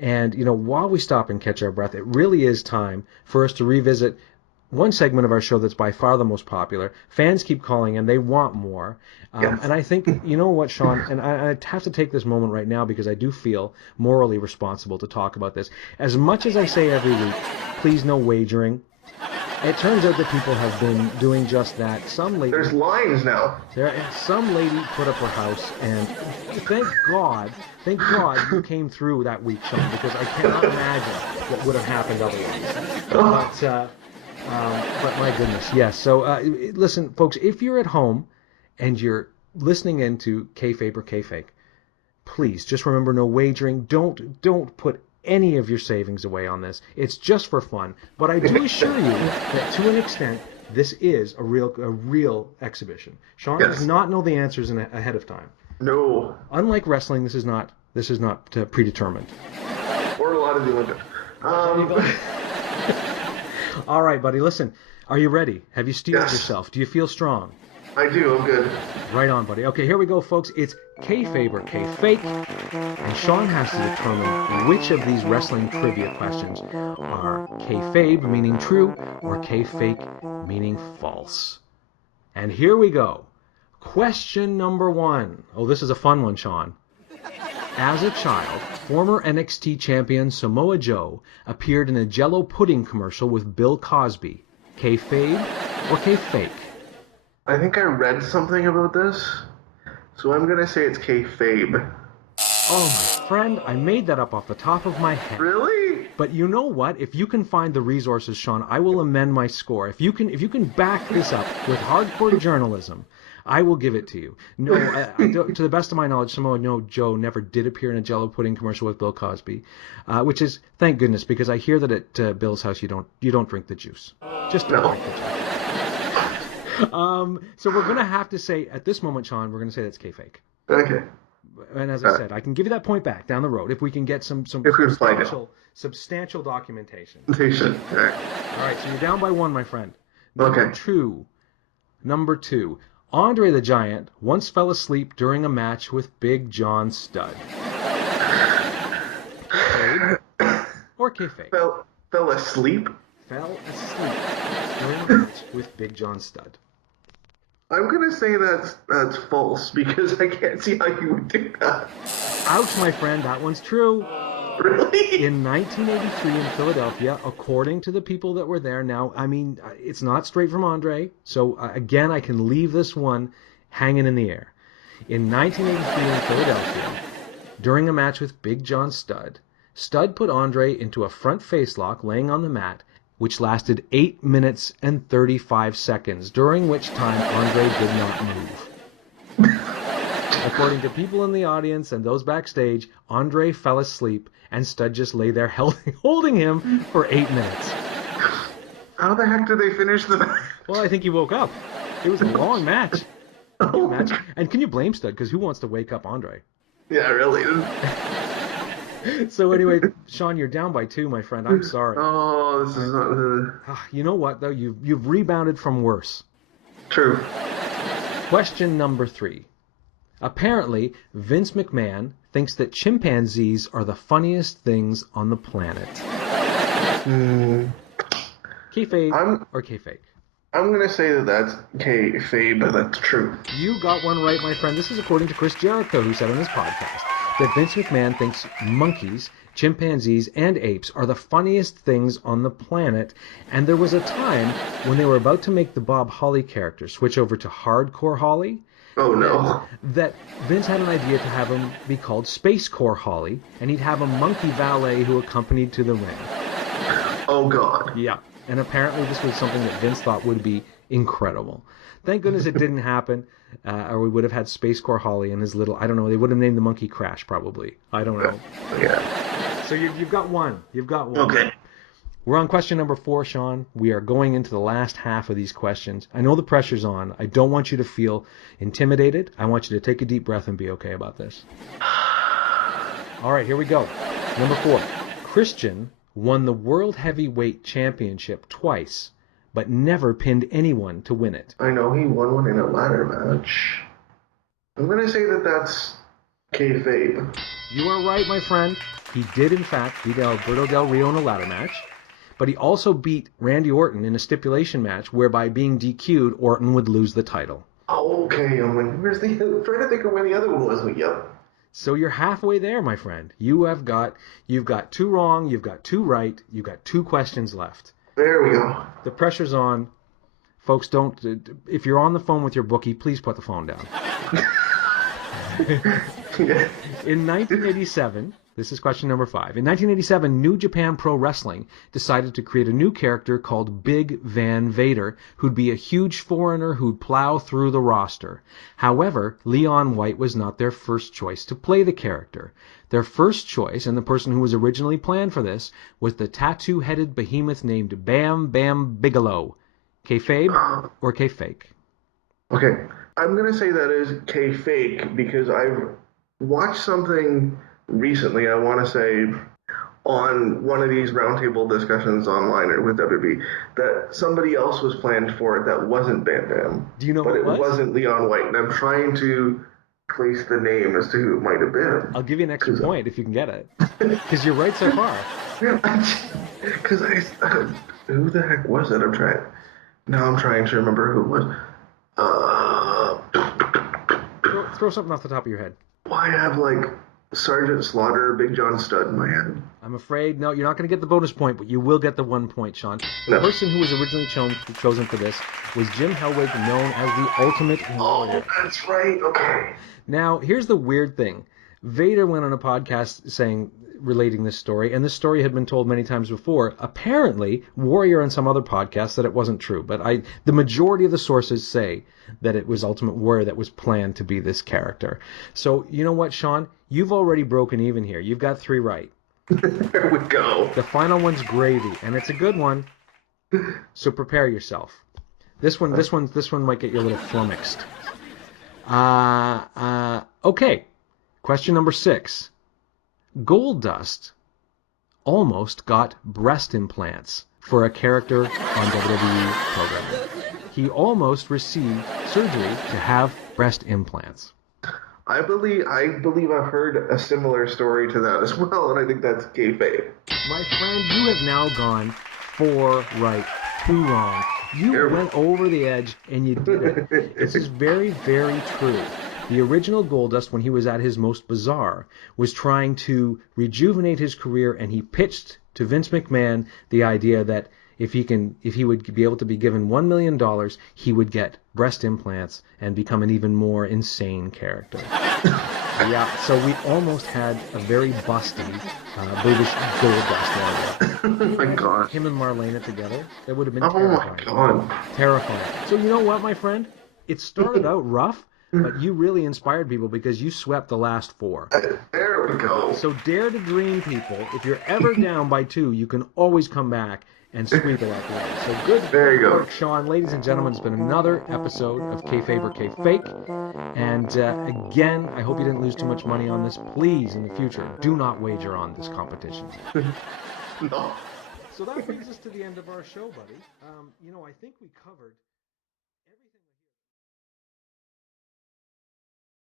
And, while we stop and catch our breath, it really is time for us to revisit one segment of our show that's by far the most popular. Fans keep calling and they want more. Yes. And I think, you know what, Sean, and I have to take this moment right now because I do feel morally responsible to talk about this. As much as I say every week, please no wagering, it turns out that people have been doing just that. There's lines now. Some lady put up her house, and thank God you came through that week, Sean, because I cannot imagine what would have happened otherwise. But my goodness, yes. So listen, folks, if you're at home and you're listening into Kayfabe or Kayfake, please just remember no wagering. Don't put any of your savings away on this. It's just for fun. But I do assure you that to an extent, this is a real exhibition. Sean does not know the answers ahead of time. No. Unlike wrestling, this is not predetermined. Or a lot of the Olympics. All right, buddy. Listen, are you ready? Have you steeled yourself? Do you feel strong? I do. I'm good. Right on, buddy. Okay, here we go, folks. It's Kayfabe or Kayfake, and Sean has to determine which of these wrestling trivia questions are Kayfabe, meaning true, or Kayfake, meaning false. And here we go. Question number 1. Oh, this is a fun one, Sean. As a child, former NXT champion Samoa Joe appeared in a Jell-O pudding commercial with Bill Cosby. Kayfabe or Kayfake? I think I read something about this, so I'm going to say it's Kayfabe. Oh, my friend, I made that up off the top of my head. Really? But you know what? If you can find the resources, Sean, I will amend my score. If you can back this up with hardcore journalism, I will give it to you. No, to the best of my knowledge, Samoa Joe never did appear in a Jell-O pudding commercial with Bill Cosby, which is, thank goodness, because I hear that at Bill's house you don't drink the juice. Just don't drink the juice. So we're going to have to say, at this moment, Sean, we're going to say that's Kayfake. Okay. And as I said, I can give you that point back down the road if we can get some substantial documentation. All right. All right, so you're down by 1, my friend. Number two. Andre the Giant once fell asleep during a match with Big John Studd. Kayfabe or Kayfake? Fell asleep? Fell asleep during a match with Big John Studd. I'm going to say that's false because I can't see how you would do that. Ouch, my friend, that one's true. Really? In 1983 in Philadelphia, according to the people that were there, now, I mean, it's not straight from Andre, so again, I can leave this one hanging in the air. In 1983 in Philadelphia, during a match with Big John Studd, Studd put Andre into a front facelock laying on the mat, which lasted 8 minutes and 35 seconds, during which time Andre did not move. According to people in the audience and those backstage, Andre fell asleep and Studd just lay there holding him for 8 minutes. How the heck did they finish the match? Well, I think he woke up. It was a long match. And can you blame Studd? Because who wants to wake up Andre? Yeah, really. So anyway, Sean, you're down by 2, my friend. I'm sorry. Oh, this is not... You know what, though? You've rebounded from worse. True. Question number 3. Apparently, Vince McMahon thinks that chimpanzees are the funniest things on the planet. Kayfabe or Kayfake? I'm going to say that's Kayfabe. That's true. You got one right, my friend. This is according to Chris Jericho, who said on his podcast that Vince McMahon thinks monkeys, chimpanzees, and apes are the funniest things on the planet. And there was a time when they were about to make the Bob Holly character switch over to Hardcore Holly. Oh, no. That Vince had an idea to have him be called Space Core Holly, and he'd have a monkey valet who accompanied to the ring. Oh, God. Yeah. And apparently this was something that Vince thought would be incredible. Thank goodness it didn't happen, or we would have had Space Core Holly and his little, I don't know, they would have named the monkey Crash, probably. I don't know. Yeah. So you've got one. You've got one. Okay. We're on question number 4, Sean. We are going into the last half of these questions. I know the pressure's on. I don't want you to feel intimidated. I want you to take a deep breath and be okay about this. All right, here we go. Number 4. Christian won the World Heavyweight Championship twice, but never pinned anyone to win it. I know he won one in a ladder match. I'm going to say that's Kayfabe. You are right, my friend. He did, in fact, beat Alberto Del Rio in a ladder match, but he also beat Randy Orton in a stipulation match whereby being DQ'd, Orton would lose the title. Oh, okay, I'm like, where's the... I'm trying to think of where the other one was. But yep. So you're halfway there, my friend. You've got 2 wrong, you've got 2 right, you've got 2 questions left. There we go. The pressure's on. Folks, don't... If you're on the phone with your bookie, please put the phone down. Yeah. In 1987, this is question number 5. In 1987, New Japan Pro Wrestling decided to create a new character called Big Van Vader, who'd be a huge foreigner who'd plow through the roster. However, Leon White was not their first choice to play the character. Their first choice, and the person who was originally planned for this, was the tattoo-headed behemoth named Bam Bam Bigelow. Kayfabe or Kayfake? Okay, I'm gonna say that is Kayfake because I've watched something recently. I want to say on one of these roundtable discussions online or with WB that somebody else was planned for it that wasn't Bam Bam. Do you know but who it was? Wasn't Leon White, and I'm trying to place the name as to who it might have been. I'll give you an extra point if you can get it, because you're right so far. Because who the heck was it? I'm trying to remember who it was. Throw something off the top of your head. I have like Sergeant Slaughter, Big John Studd in my head. I'm afraid, no, you're not going to get the bonus point, but you will get the 1 point, Sean. No. The person who was originally chosen for this was Jim Hellwig, known as the Ultimate Warrior. Oh, that's right. Okay. Now, here's the weird thing. Vader went on a podcast relating this story, and this story had been told many times before. Apparently, Warrior and some other podcasts said it wasn't true, but the majority of the sources say that it was Ultimate Warrior that was planned to be this character. So, you know what, Sean? You've already broken even here. You've got 3 right. There we go. The final one's gravy, and it's a good one. So prepare yourself. This one might get you a little flummoxed. Okay. Question number 6. Goldust almost got breast implants for a character on WWE programming. He almost received surgery to have breast implants. I believe I've heard a similar story to that as well, and I think that's Kayfabe. My friend, you have now gone 4 right, 2 wrong. You went over the edge, and you did it. This is very, very true. The original Goldust, when he was at his most bizarre, was trying to rejuvenate his career, and he pitched to Vince McMahon the idea that if he would be able to be given $1 million, he would get breast implants and become an even more insane character. Yeah, so we almost had a very busty, boobish Goldust area. Oh my god. Him and Marlena together, it would have been Oh terrifying. my god. Terrifying. So you know what, my friend? It started out rough, but you really inspired people because you swept the last 4. There we go. So dare to dream, people. If you're ever down by 2, you can always come back and sweep it up the end. So good There you go. work, Sean. Ladies and gentlemen, it's been another episode of Kayfabe or Kayfake. And again, I hope you didn't lose too much money on this. Please, in the future, do not wager on this competition. No. So that brings us to the end of our show, buddy. I think we covered